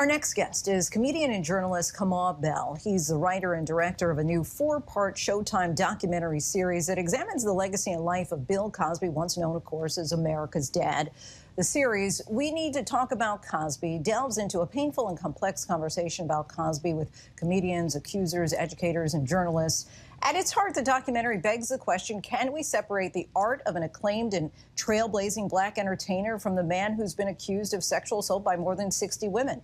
Our next guest is comedian and journalist Kamau Bell. He's the writer and director of a new 4-part Showtime documentary series that examines the legacy and life of Bill Cosby, once known, of course, as America's dad. The series, We Need to Talk About Cosby, delves into a painful and complex conversation about Cosby with comedians, accusers, educators, and journalists. At its heart, the documentary begs the question, can we separate the art of an acclaimed and trailblazing black entertainer from the man who's been accused of sexual assault by more than 60 women?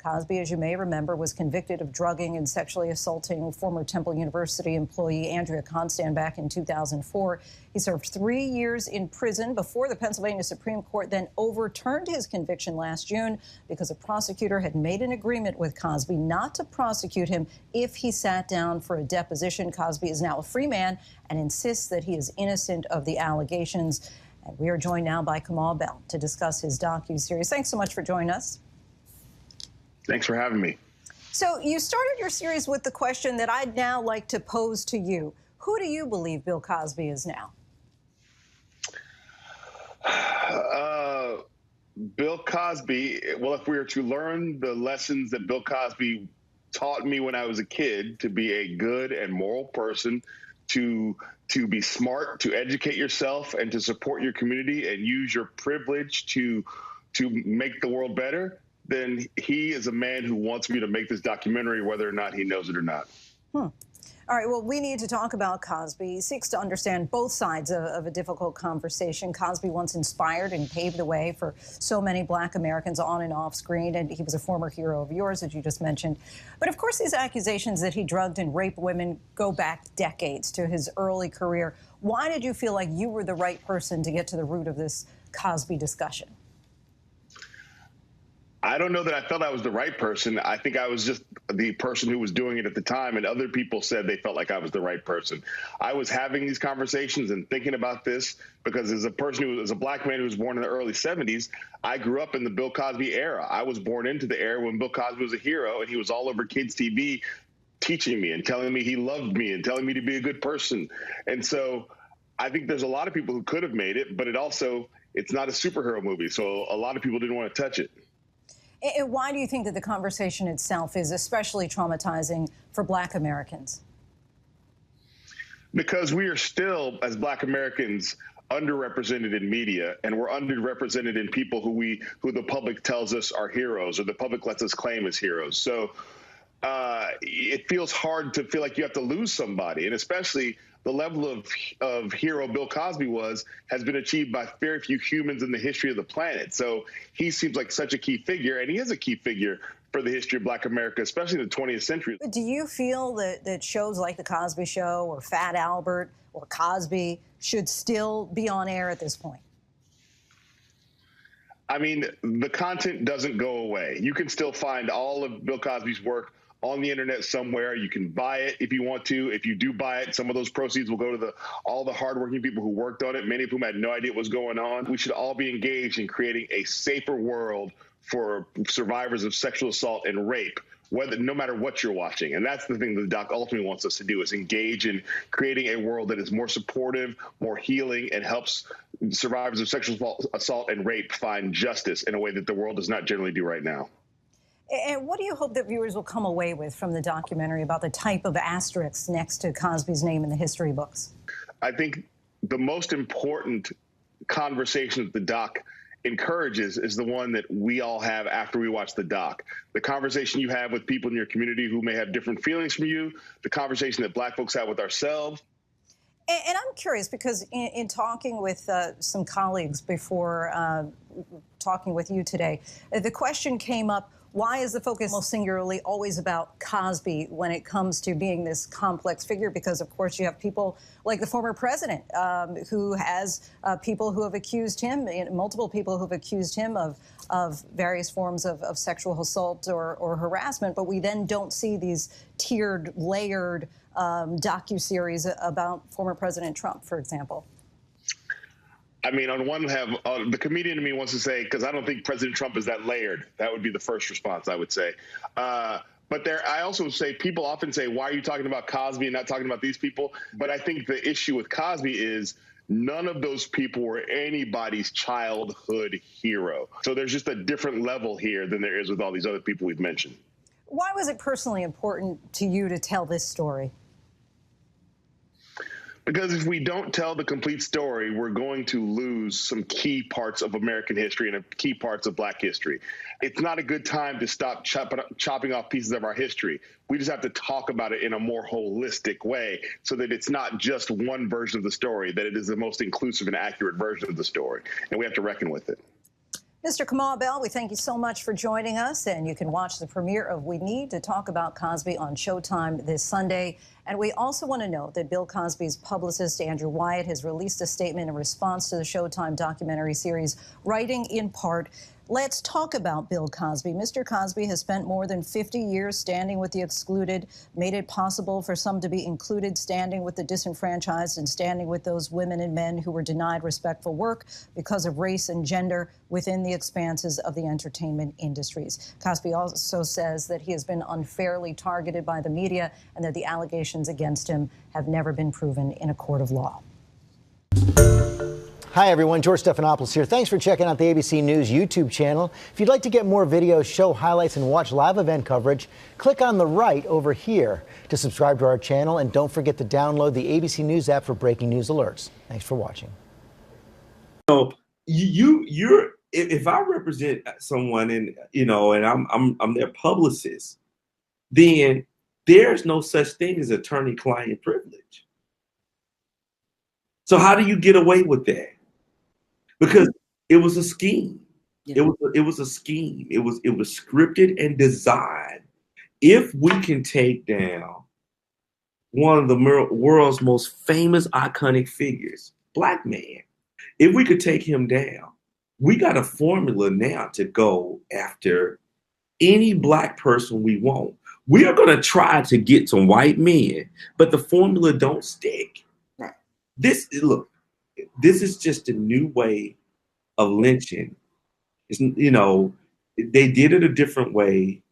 Cosby, as you may remember, was convicted of drugging and sexually assaulting former Temple University employee Andrea Constand back in 2004. He served 3 years in prison before the Pennsylvania Supreme Court then overturned his conviction last June because a prosecutor had made an agreement with Cosby not to prosecute him if he sat down for a deposition. Cosby is now a free man and insists that he is innocent of the allegations. And we are joined now by Kamau Bell to discuss his docuseries. Thanks so much for joining us. Thanks for having me. So you started your series with the question that I'd now like to pose to you. Who do you believe Bill Cosby is now? Bill Cosby, well, if we were to learn the lessons that Bill Cosby taught me when I was a kid, to be a good and moral person, to be smart, to educate yourself, and to support your community and use your privilege to make the world better, then he is a man who wants me to make this documentary, whether or not he knows it or not. All right, well, we need to talk about Cosby. He seeks to understand both sides of a difficult conversation. Cosby once inspired and paved the way for so many black Americans on and off screen, and he was a former hero of yours, as you just mentioned. But of course, these accusations that he drugged and raped women go back decades to his early career. Why did you feel like you were the right person to get to the root of this Cosby discussion? I don't know that I felt I was the right person. I think I was just the person who was doing it at the time, and other people said they felt like I was the right person. I was having these conversations and thinking about this because as a person who was a black man who was born in the early 70s, I grew up in the Bill Cosby era. I was born into the era when Bill Cosby was a hero, and he was all over kids' TV teaching me and telling me he loved me and telling me to be a good person. And so I think there's a lot of people who could have made it, but it's not a superhero movie, so a lot of people didn't want to touch it. And why do you think that the conversation itself is especially traumatizing for black Americans? Because we are still, as black Americans, underrepresented in media, and we're underrepresented in people who the public tells us are heroes or the public lets us claim as heroes. So it feels hard to feel like you have to lose somebody, and especially the level of hero Bill Cosby has been achieved by very few humans in the history of the planet. So he seems like such a key figure, and he is a key figure for the history of black America, especially in the 20th century. But do you feel that shows like The Cosby Show or Fat Albert or Cosby should still be on air at this point? I mean, the content doesn't go away. You can still find all of Bill Cosby's work on the internet somewhere. You can buy it if you want to. If you do buy it, some of those proceeds will go to all the hardworking people who worked on it, many of whom had no idea what was going on. We should all be engaged in creating a safer world for survivors of sexual assault and rape, no matter what you're watching. And that's the thing that the doc ultimately wants us to do, is engage in creating a world that is more supportive, more healing, and helps survivors of sexual assault and rape find justice in a way that the world does not generally do right now. And what do you hope that viewers will come away with from the documentary about the type of asterisks next to Cosby's name in the history books? I think the most important conversation that the doc encourages is the one that we all have after we watch the doc. The conversation you have with people in your community who may have different feelings from you, the conversation that black folks have with ourselves. And I'm curious because in talking with some colleagues before talking with you today, the question came up, why is the focus most singularly always about Cosby when it comes to being this complex figure? Because, of course, you have people like the former president who has people who have accused him, multiple people who have accused him of various forms of sexual assault or harassment. But we then don't see these tiered, layered docuseries about former President Trump, for example. I mean, on one hand, the comedian in me wants to say, because I don't think President Trump is that layered. That would be the first response, I would say. But I also say, people often say, why are you talking about Cosby and not talking about these people? But I think the issue with Cosby is None of those people were anybody's childhood hero. So there's just a different level here than there is with all these other people we've mentioned. Why was it personally important to you to tell this story? Because if we don't tell the complete story, we're going to lose some key parts of American history and key parts of Black history. It's not a good time to stop chopping off pieces of our history. We just have to talk about it in a more holistic way so that it's not just one version of the story, that it is the most inclusive and accurate version of the story. And we have to reckon with it. Mr. Kamal Bell, we thank you so much for joining us, and you can watch the premiere of We Need to Talk About Cosby on Showtime this Sunday. And we also want to note that Bill Cosby's publicist, Andrew Wyatt, has released a statement in response to the Showtime documentary series, writing in part, "Let's talk about Bill Cosby. Mr. Cosby has spent more than 50 years standing with the excluded, made it possible for some to be included, standing with the disenfranchised, and standing with those women and men who were denied respectful work because of race and gender within the expanses of the entertainment industries." Cosby also says that he has been unfairly targeted by the media and that the allegations against him have never been proven in a court of law. Hi, everyone. George Stephanopoulos here. Thanks for checking out the ABC News YouTube channel. If you'd like to get more videos, show highlights, and watch live event coverage, click on the right over here to subscribe to our channel. And don't forget to download the ABC News app for breaking news alerts. Thanks for watching. So if I represent someone and I'm their publicist, then there's no such thing as attorney-client privilege. So how do you get away with that? Because it was a scheme. Yeah. It was a scheme. It was scripted and designed. If we can take down one of the world's most famous iconic figures, Black man, if we could take him down, we got a formula now to go after any Black person we want. We are going to try to get some white men, but the formula don't stick. Right. This is just a new way of lynching. They did it a different way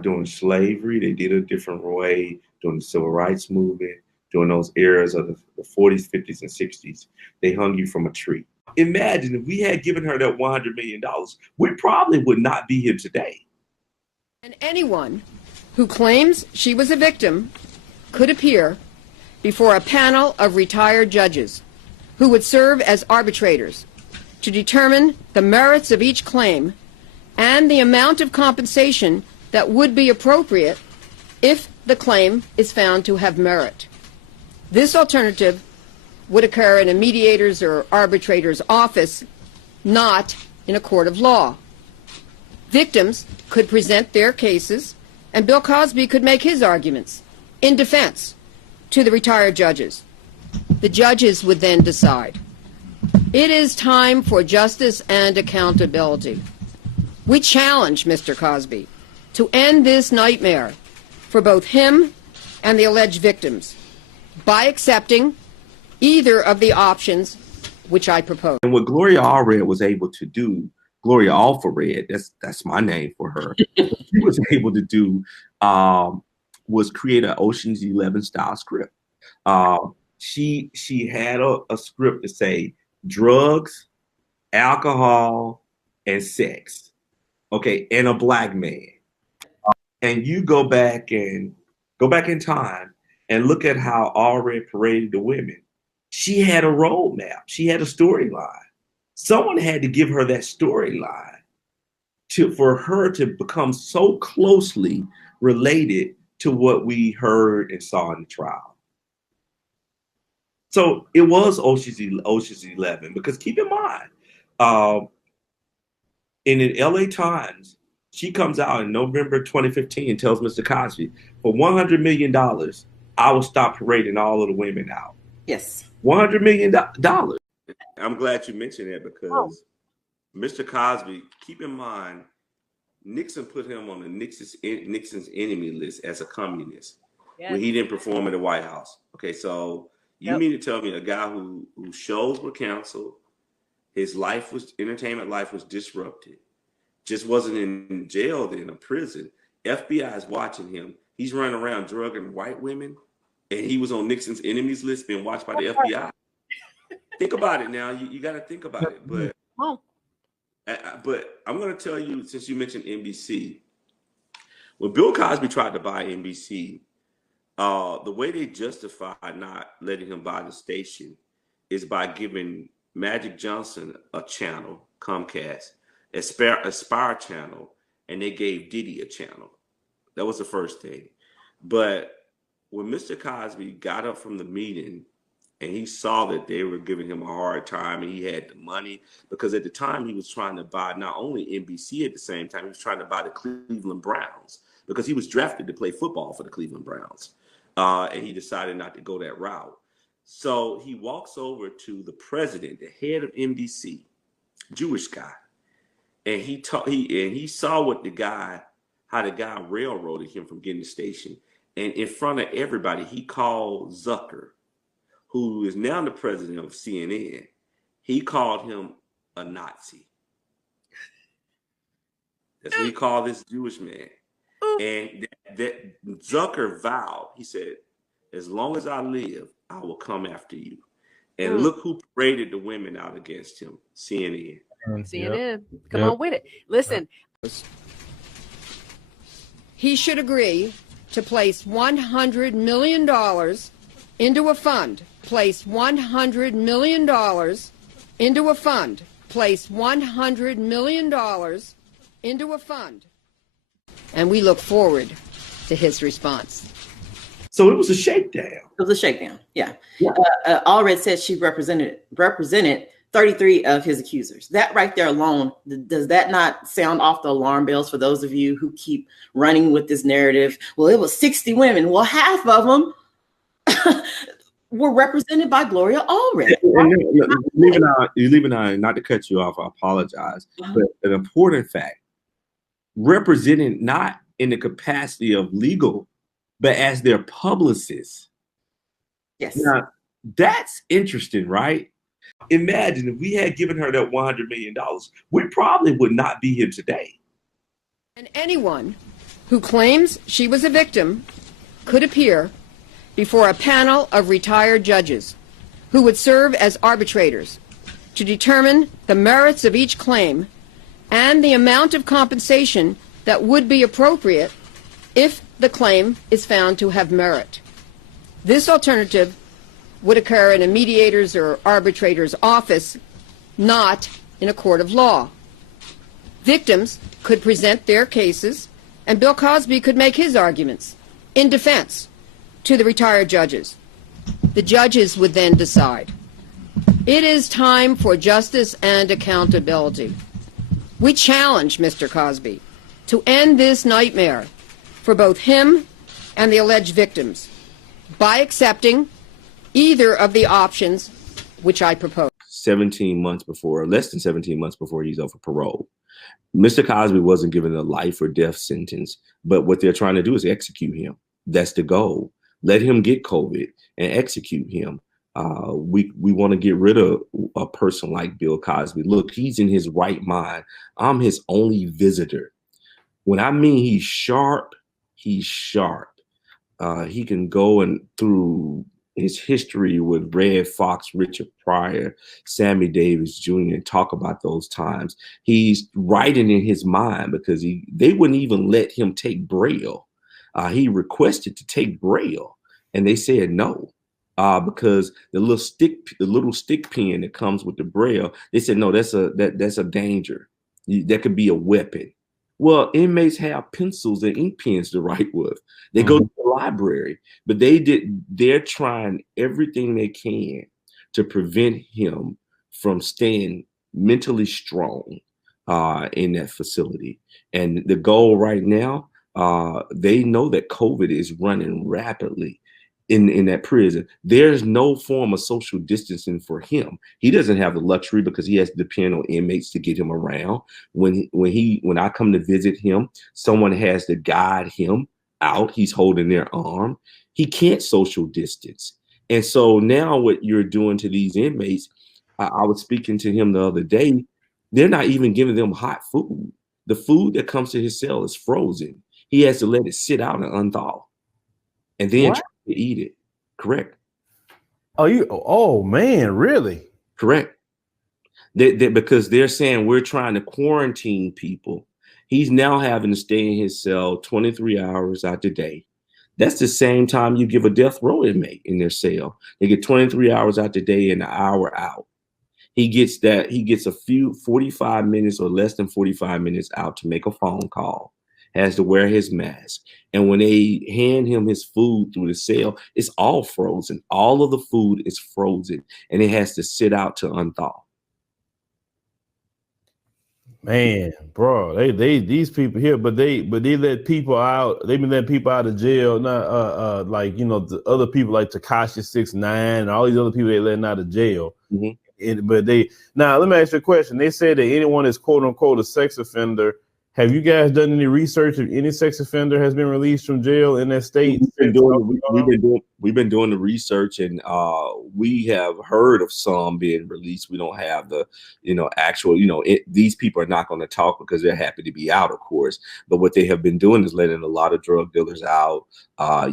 during slavery. They did it a different way during the civil rights movement, during those eras of the 40s, 50s, and 60s. They hung you from a tree. Imagine if we had given her that $100 million, we probably would not be here today. And anyone who claims she was a victim could appear before a panel of retired judges who would serve as arbitrators to determine the merits of each claim and the amount of compensation that would be appropriate if the claim is found to have merit. This alternative would occur in a mediator's or arbitrator's office, not in a court of law. Victims could present their cases, and Bill Cosby could make his arguments in defense to the retired judges. The judges would then decide. It is time for justice and accountability. We challenge Mr. Cosby to end this nightmare for both him and the alleged victims by accepting either of the options which I propose. And what Gloria Allred was able to do, Gloria Allred, that's my name for her, she was able to do was create an Ocean's 11 style script. She had a script to say drugs, alcohol, and sex, okay, and a Black man. And you go back in time and look at how Allred paraded the women. She had a roadmap. She had a storyline. Someone had to give her that storyline for her to become so closely related to what we heard and saw in the trial. So it was Ocean's 11, because keep in mind, in the LA Times, she comes out in November 2015 and tells Mr. Cosby, for $100 million, I will stop parading all of the women out. Yes. $100 million. I'm glad you mentioned that, because Mr. Cosby, keep in mind, Nixon put him on the Nixon's enemy list as a communist when he didn't perform at the White House. Okay, so you mean to tell me a guy whose shows were canceled, his entertainment life was disrupted, just wasn't in jail then, a prison. FBI is watching him. He's running around drugging white women, and he was on Nixon's enemies list being watched by the FBI. Think about it now. You got to think about it. But I'm going to tell you, since you mentioned NBC, when Bill Cosby tried to buy NBC, the way they justified not letting him buy the station is by giving Magic Johnson a channel, Comcast, Aspire channel, and they gave Diddy a channel. That was the first thing. But when Mr. Cosby got up from the meeting and he saw that they were giving him a hard time and he had the money, because at the time he was trying to buy not only NBC at the same time, he was trying to buy the Cleveland Browns because he was drafted to play football for the Cleveland Browns. And he decided not to go that route. So he walks over to the president, the head of NBC, Jewish guy, and he saw how the guy railroaded him from getting the station. And in front of everybody, he called Zucker, who is now the president of CNN. He called him a Nazi. That's what he called this Jewish man. And that Zucker vowed, he said, as long as I live, I will come after you. And look who paraded the women out against him, CNN. CNN. Come on with it. Listen. He should agree to place $100 million into a fund. Place $100 million into a fund. Place $100 million into a fund. And we look forward to his response. So it was a shakedown. It was a shakedown, yeah. Allred said she represented 33 of his accusers. That right there alone, does that not sound off the alarm bells for those of you who keep running with this narrative? Well, it was 60 women. Well, half of them were represented by Gloria Allred. You're leaving out, not to cut you off, I apologize, but an important fact, represented not in the capacity of legal, but as their publicist. Yes. Now, that's interesting, right? Imagine if we had given her that $100 million, we probably would not be here today. And anyone who claims she was a victim could appear before a panel of retired judges who would serve as arbitrators to determine the merits of each claim and the amount of compensation that would be appropriate if the claim is found to have merit. This alternative would occur in a mediator's or arbitrator's office, not in a court of law. Victims could present their cases, and Bill Cosby could make his arguments in defense to the retired judges. The judges would then decide. It is time for justice and accountability. We challenge Mr. Cosby to end this nightmare for both him and the alleged victims by accepting either of the options which I propose. 17 months before, less than 17 months before he's over parole. Mr. Cosby wasn't given a life or death sentence, but what they're trying to do is execute him. That's the goal. Let him get COVID and execute him. We want to get rid of a person like Bill Cosby. Look, he's in his right mind. I'm his only visitor. When I mean he's sharp, he's sharp. He can go and through his history with Red Fox, Richard Pryor, Sammy Davis Jr., and talk about those times. He's writing in his mind because they wouldn't even let him take Braille. He requested to take Braille, and they said no. Because the little stick pen that comes with the Braille, they said no, that's a danger. That could be a weapon. Well, inmates have pencils and ink pens to write with. They go to the library, but they're trying everything they can to prevent him from staying mentally strong in that facility. And the goal right now, they know that COVID is running rapidly in that prison. There's no form of social distancing for him. He doesn't have the luxury because he has to depend on inmates to get him around. When I come to visit him, someone has to guide him out. He's holding their arm. He can't social distance. And so now what you're doing to these inmates, I was speaking to him the other day, they're not even giving them hot food. The food that comes to his cell is frozen. He has to let it sit out and unthaw. And then try to eat it. Correct. Oh man, really? Correct. Because they're saying we're trying to quarantine people. He's now having to stay in his cell 23 hours out the day. That's the same time you give a death row inmate in their cell. They get 23 hours out the day and an hour out. He gets a few 45 minutes or less than 45 minutes out to make a phone call, has to wear his mask. And when they hand him his food through the cell, it's all frozen. All of the food is frozen and it has to sit out to unthaw. Man, bro, they these people here, but they let people out. They've been letting people out of jail. Not like, you know, the other people like Tekashi 6ix9ine and all these other people they letting out of jail. Mm-hmm. But now let me ask you a question. They said that anyone is quote unquote a sex offender. Have you guys done any research if any sex offender has been released from jail in that state? We've been doing the research, and we have heard of some being released. We don't have the, actual, these people are not going to talk because they're happy to be out, of course. But what they have been doing is letting a lot of drug dealers out,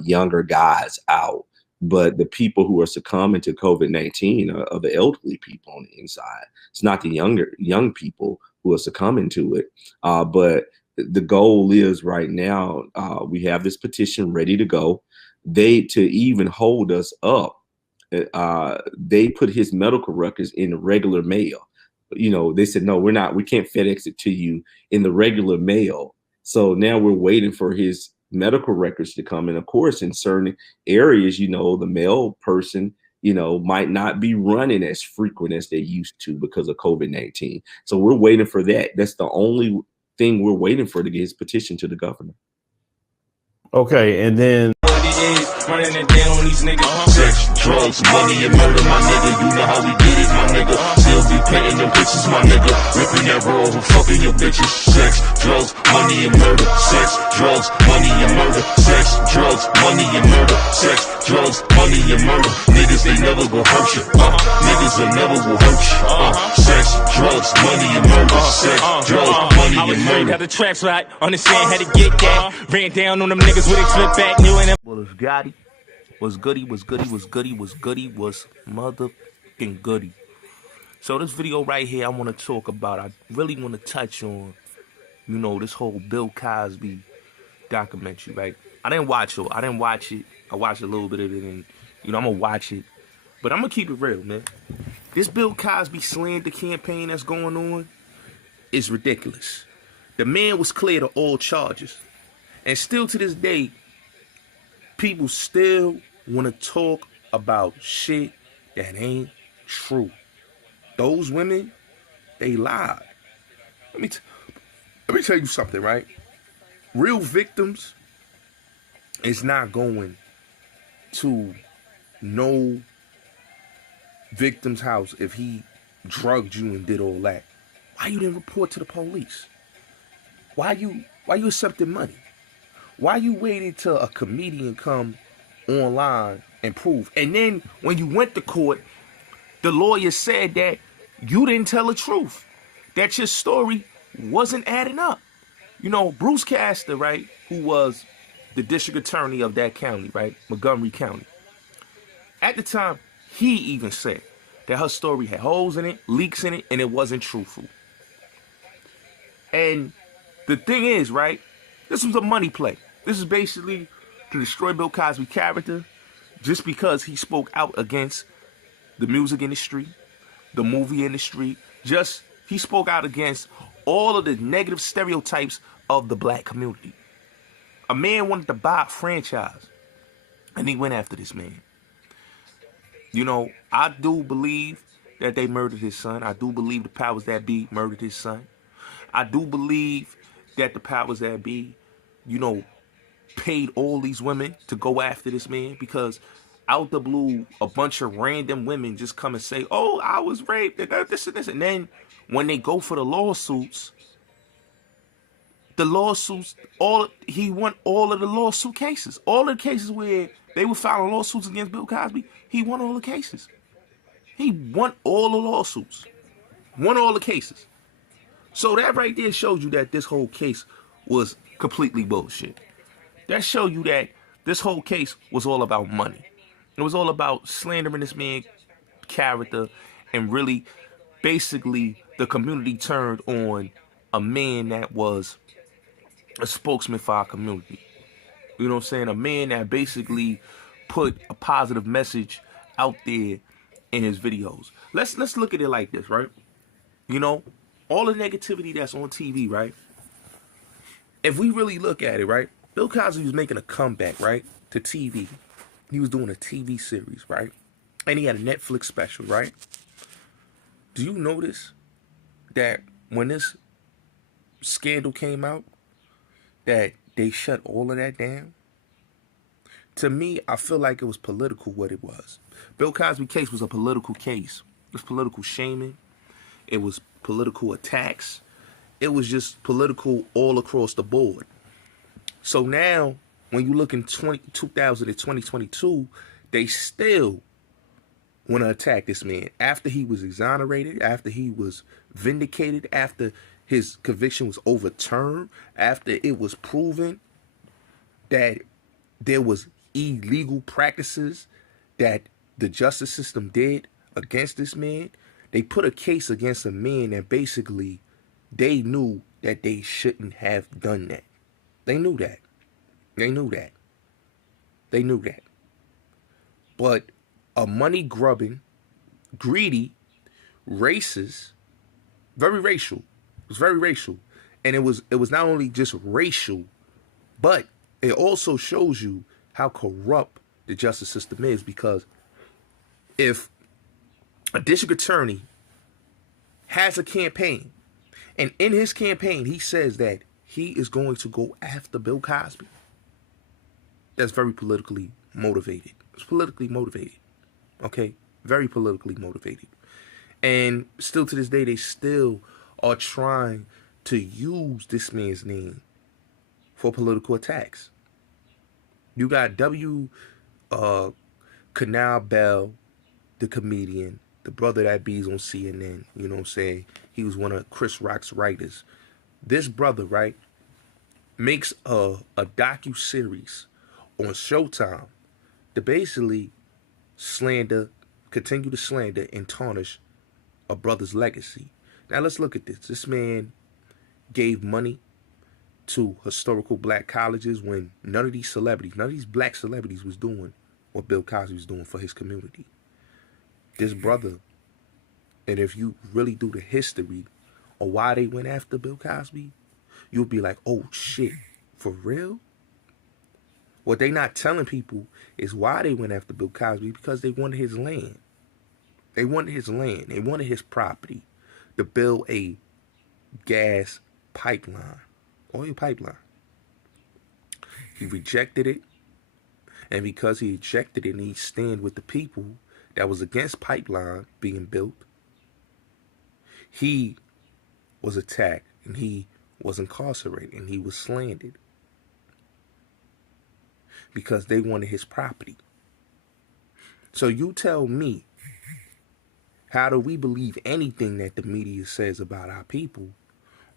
younger guys out. But the people who are succumbing to COVID-19 are the elderly people on the inside. It's not the young people who are succumbing to it. But the goal is right now, we have this petition ready to go. To even hold us up, they put his medical records in the regular mail. They said, no, we can't FedEx it to you in the regular mail. So now we're waiting for his medical records to come. And of course, in certain areas, the mail person, might not be running as frequent as they used to because of COVID-19. So we're waiting for that. That's the only thing we're waiting for to get his petition to the governor. Okay, and then running it down on these niggas. Sex, drugs, money, and murder, my nigga. You know how we did it, my nigga. Still be painting them bitches, my nigga. Ripping that roll and fucking your bitches. Sex, drugs, money, and murder. Sex, drugs, money, and murder. Sex, drugs, money, and murder. Sex, drugs, money, and murder. Niggas, they never go hurt you. Niggas, they never will hurt you. Sex, drugs, money, and murder. Sex, drugs, money, and murder. Got the traps right, understand how to get that. Ran down on them niggas with a flip back, new and was Gotti, was goody, was goody, was goody, was goody, was motherfucking goody. So this video right here, I want to talk about. I really want to touch on, this whole Bill Cosby documentary, right? I didn't watch it. I watched a little bit of it, and I'm gonna watch it. But I'm gonna keep it real, man. This Bill Cosby slander campaign that's going on is ridiculous. The man was cleared of all charges, and still to this day, people still want to talk about shit that ain't true. Those women, they lied. Let me tell you something, right? Real victims is not going to no victim's house if he drugged you and did all that. Why you didn't report to the police? Why you accepted money? Why you waited till a comedian come online and prove? And then when you went to court, the lawyer said that you didn't tell the truth, that your story wasn't adding up. Bruce Castor, right, who was the district attorney of that county, right, Montgomery County. At the time, he even said that her story had holes in it, leaks in it, and it wasn't truthful. And the thing is, right, this was a money play. This is basically to destroy Bill Cosby's character just because he spoke out against the music industry, the movie industry. He spoke out against all of the negative stereotypes of the black community. A man wanted to buy a franchise, and he went after this man. I do believe that they murdered his son. I do believe the powers that be murdered his son. I do believe that the powers that be, paid all these women to go after this man, because out the blue, a bunch of random women just come and say, oh, I was raped, and this and this. And then when they go for the lawsuits, he won all of the lawsuit cases. All of the cases where they were filing lawsuits against Bill Cosby, he won all the cases. He won all the lawsuits. Won all the cases. So that right there shows you that this whole case was completely bullshit. That showed you that this whole case was all about money. It was all about slandering this man's character And really, basically, the community turned on a man that was a spokesman for our community. You know what I'm saying? A man that basically put a positive message out there in his videos. Let's look at it like this, right? You know, all the negativity that's on TV, right? If we really look at it, right? Bill Cosby was making a comeback, right, to TV. He was doing a TV series, right? And he had a Netflix special, right? Do you notice that when this scandal came out, that they shut all of that down? To me, I feel like it was political what it was. Bill Cosby case was a political case. It was political shaming. It was political attacks. It was just political all across the board. So now, when you look in 2022, they still want to attack this man after he was exonerated, after he was vindicated, after his conviction was overturned, after it was proven that there was illegal practices that the justice system did against this man. They put a case against a man that basically they knew that they shouldn't have done that. They knew that. They knew that. They knew that. But a money-grubbing, greedy, racist, very racial. It was very racial. And it was not only just racial, but it also shows you how corrupt the justice system is, because if a district attorney has a campaign, and in his campaign he says that he is going to go after Bill Cosby, that's very politically motivated. It's politically motivated. Okay? Very politically motivated. And still to this day, they still are trying to use this man's name for political attacks. You got Canal Bell, the comedian, the brother that bees on CNN, you know what I'm saying? He was one of Chris Rock's writers. This brother, right, makes a docu-series on Showtime to basically continue to slander and tarnish a brother's legacy. Now let's look at this. This man gave money to historical black colleges when none of these black celebrities was doing what Bill Cosby was doing for his community. This brother, and if you really do the history of why they went after Bill Cosby, you'll be like, oh shit, for real? What they not telling people is why they went after Bill Cosby, because they wanted his land. They wanted his land. They wanted his property to build a gas pipeline, oil pipeline. He rejected it. And because he rejected it and he stand with the people that was against pipeline being built, he was attacked and he was incarcerated and he was slandered because they wanted his property. So you tell me, how do we believe anything that the media says about our people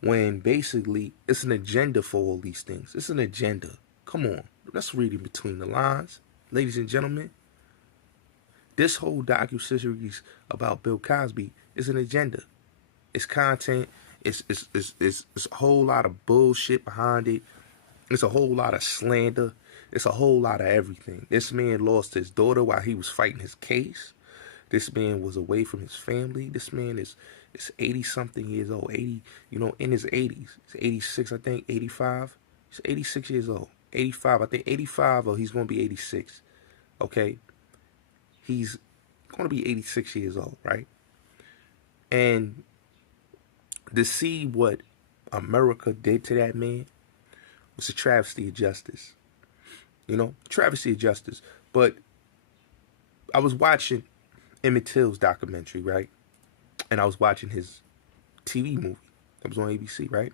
when basically it's an agenda for all these things? It's an agenda. Come on, let's read in between the lines, ladies and gentlemen. This whole docu-series about Bill Cosby is an agenda. It's content. It's a whole lot of bullshit behind it. It's a whole lot of slander. It's a whole lot of everything. This man lost his daughter while he was fighting his case. This man was away from his family. This man is 80-something years old. 80, in his 80s. He's 86, I think, 85. He's 86 years old. 85, I think 85, or he's going to be 86. Okay? He's going to be 86 years old, right? And to see what America did to that man was a travesty of justice. Travesty of justice. But I was watching Emmett Till's documentary, right? And I was watching his TV movie that was on ABC, right?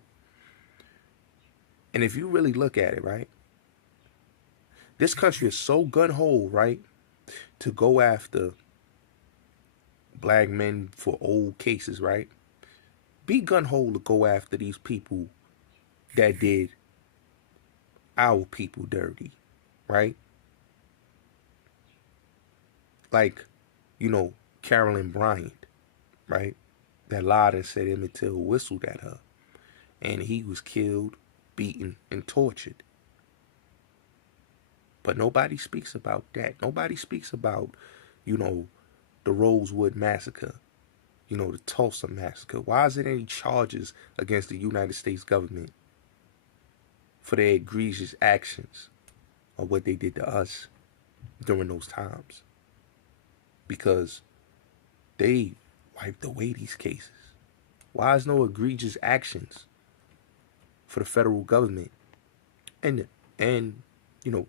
And if you really look at it, right? This country is so gun-ho, right? To go after black men for old cases, right? Be gun-ho to go after these people that did our people dirty, right? Like, Carolyn Bryant, right? That lied and said Emmett Till whistled at her. And he was killed, beaten, and tortured. But nobody speaks about that. Nobody speaks about, the Rosewood Massacre, the Tulsa Massacre. Why is there any charges against the United States government for their egregious actions of what they did to us during those times? Because they wiped away these cases. Why is no egregious actions for the federal government and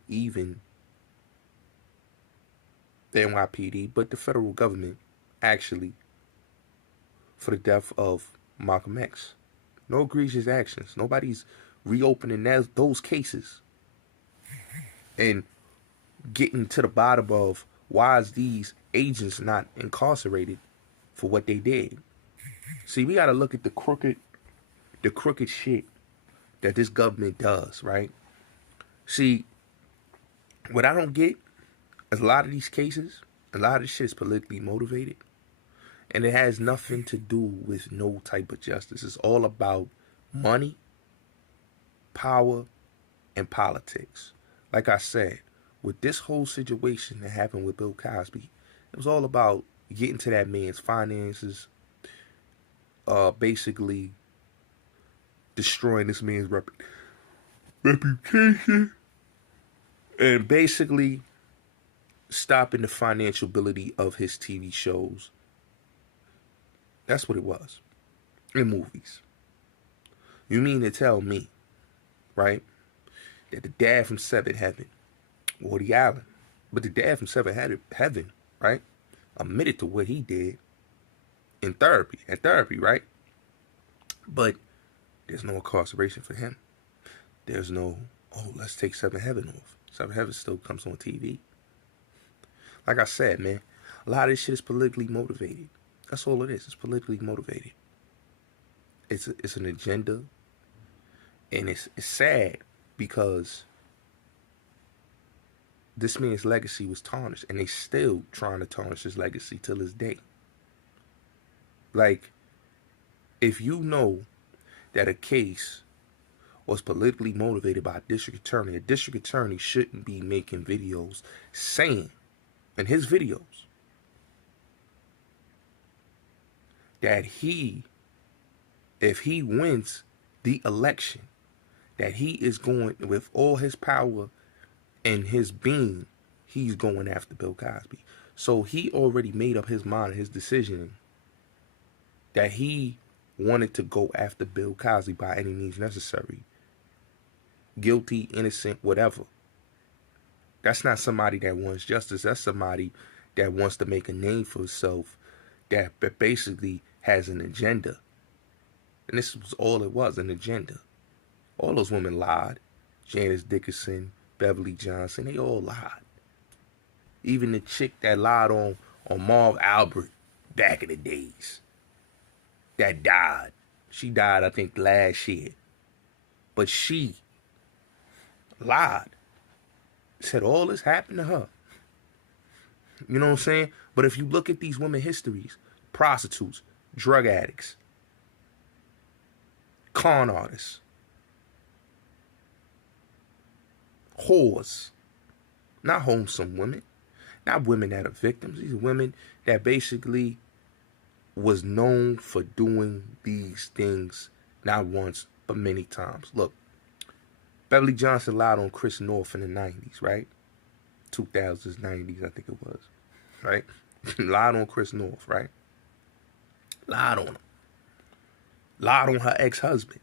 even the NYPD, but the federal government actually for the death of Malcolm X? No egregious actions. Nobody's reopening those cases and getting to the bottom of why is these agents not incarcerated for what they did. See, we got to look at the crooked shit that this government does, right? See, what I don't get is a lot of these cases, a lot of this shit is politically motivated, and it has nothing to do with no type of justice. It's all about money, power, and politics. Like I said, with this whole situation that happened with Bill Cosby, it was all about getting to that man's finances, basically destroying this man's reputation, and basically stopping the financial ability of his TV shows. That's what it was. In movies. You mean to tell me, right, that the dad from Seventh Heaven, Woody Allen, but the dad from Seventh Heaven, right, admitted to what he did in therapy, right? But there's no incarceration for him. There's no, let's take Seventh Heaven off. Seventh Heaven still comes on TV. Like I said, man, a lot of this shit is politically motivated. That's all it is. It's politically motivated. It's an agenda, and it's sad because this man's legacy was tarnished, and they still trying to tarnish his legacy till this day. Like, if you know that a case was politically motivated by a district attorney shouldn't be making videos saying, in his videos, that if he wins the election, that he is going, with all his power and his being, he's going after Bill Cosby. So he already made up his mind, his decision, that he wanted to go after Bill Cosby by any means necessary. Guilty, innocent, whatever. That's not somebody that wants justice. That's somebody that wants to make a name for himself, that basically has an agenda. And this was all it was, an agenda. All those women lied. Janice Dickinson, Beverly Johnson, they all lied. Even the chick that lied on Marv Albert back in the days, that died. She died, I think, last year. But she lied. Said all this happened to her. You know what I'm saying? But if you look at these women histories, prostitutes, drug addicts, con artists, whores, not wholesome women, not women that are victims. These are women that basically was known for doing these things not once but many times. Look, Beverly Johnson lied on Chris North in the 90s, right? 2000s, 90s, I think it was, right? Lied on Chris North, right? Lied on him. Lied on her ex-husband,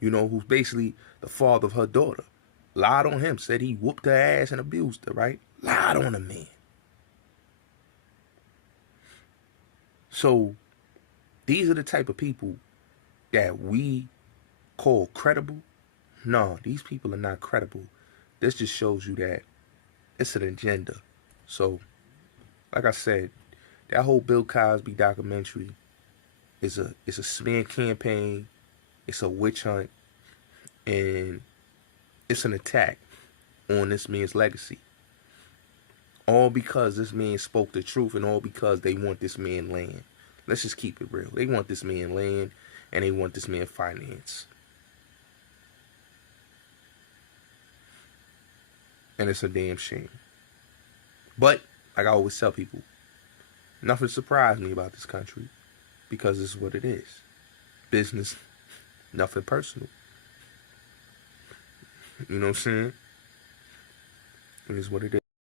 who's basically the father of her daughter. Lied on him, said he whooped her ass and abused her, right? Lied on a man. So these are the type of people that we call credible. No, these people are not credible. This just shows you that it's an agenda. So, like I said, that whole Bill Cosby documentary is a smear campaign. It's a witch hunt, and it's an attack on this man's legacy. All because this man spoke the truth, and all because they want this man land. Let's just keep it real. They want this man land, and they want this man finance. And it's a damn shame. But, like I always tell people, nothing surprised me about this country, because it's what it is. Business, nothing personal. You know what I'm saying? It is what it is.